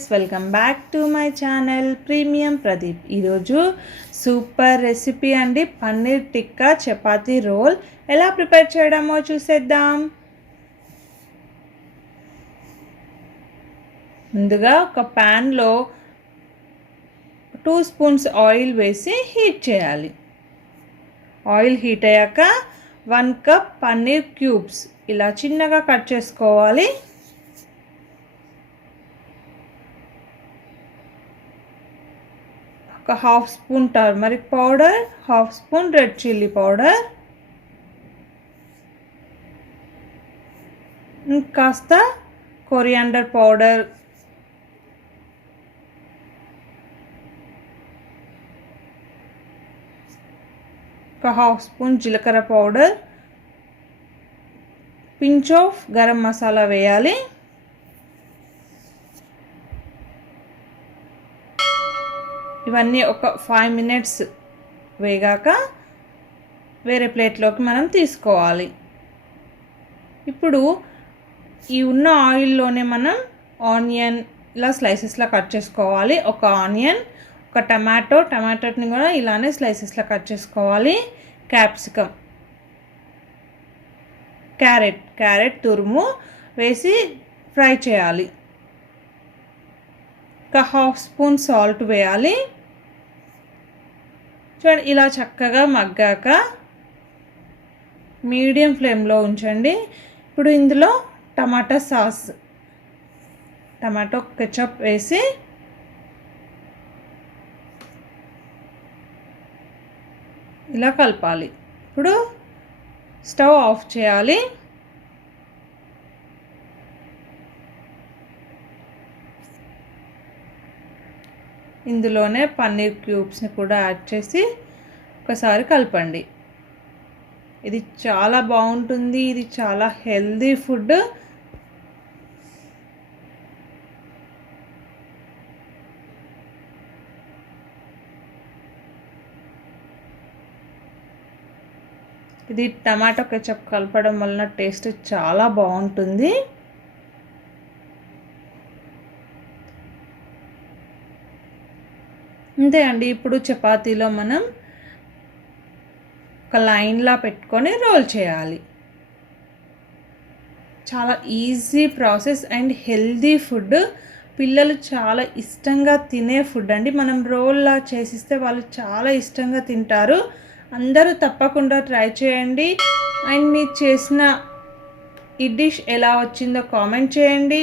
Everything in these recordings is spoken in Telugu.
Viewers, welcome back to my channel premium Pradeep. ఈరోజు సూపర్ రెసిపీ అండి, పన్నీర్ టిక్కా చపాతీ రోల్ ఎలా ప్రిపేర్ చేయడమో చూసేద్దాం. ముందుగా ఒక ప్యాన్లో 2 స్పూన్స్ ఆయిల్ వేసి హీట్ చేయాలి. ఆయిల్ హీట్ అయ్యాక 1 కప్ పన్నీర్ క్యూబ్స్ ఇలా చిన్నగా కట్ చేసుకోవాలి. ఒక half spoon turmeric powder, half spoon red chilli powder, కాస్త కొరియాండర్ పౌడర్, ఒక హాఫ్ స్పూన్ జీలకర్ర powder, pinch of garam masala వేయాలి. ఇవన్నీ ఒక 5 మినిట్స్ వేగాక వేరే ప్లేట్లోకి మనం తీసుకోవాలి. ఇప్పుడు ఈ ఉన్న ఆయిల్లోనే మనం ఆనియన్ ఇలా స్లైసెస్లా కట్ చేసుకోవాలి. ఒక ఆనియన్, ఒక టమాటోని కూడా ఇలానే స్లైసెస్లా కట్ చేసుకోవాలి. క్యాప్సికమ్, క్యారెట్ తురుము వేసి ఫ్రై చేయాలి. ఒక హాఫ్ స్పూన్ సాల్ట్ వేయాలి. చూడండి, ఇలా చక్కగా మగ్గాక మీడియం ఫ్లేమ్లో ఉంచండి. ఇప్పుడు ఇందులో టమాటో కెచప్ వేసి ఇలా కలపాలి. ఇప్పుడు స్టవ్ ఆఫ్ చేయాలి. ఇందులోనే పన్నీర్ క్యూబ్స్ని కూడా యాడ్ చేసి ఒకసారి కలపండి. ఇది చాలా బాగుంటుంది, ఇది చాలా హెల్దీ ఫుడ్. ఇది టమాటో కెచప్ కలపడం వలన టేస్ట్ చాలా బాగుంటుంది. అంతే అండి. ఇప్పుడు చపాతీలో మనం ఒక లైన్లా పెట్టుకొని రోల్ చేయాలి. చాలా easy process and healthy food. పిల్లలు చాలా ఇష్టంగా తినే ఫుడ్ అండి. మనం రోల్లా చేసిస్తే వాళ్ళు చాలా ఇష్టంగా తింటారు. అందరూ తప్పకుండా ట్రై చేయండి. అండ్ మీరు చేసిన ఈ డిష్ ఎలా వచ్చిందో కామెంట్ చేయండి.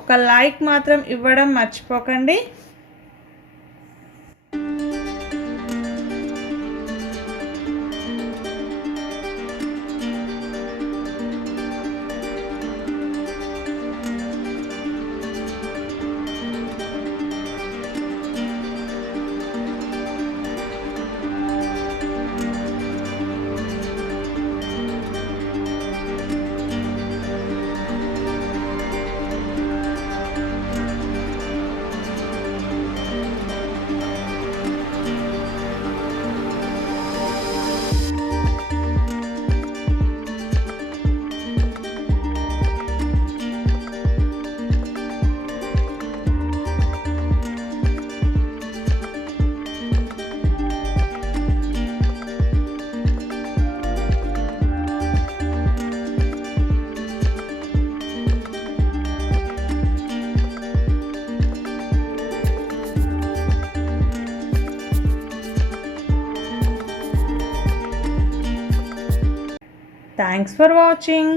ఒక లైక్ మాత్రం ఇవ్వడం మర్చిపోకండి. Thanks for watching.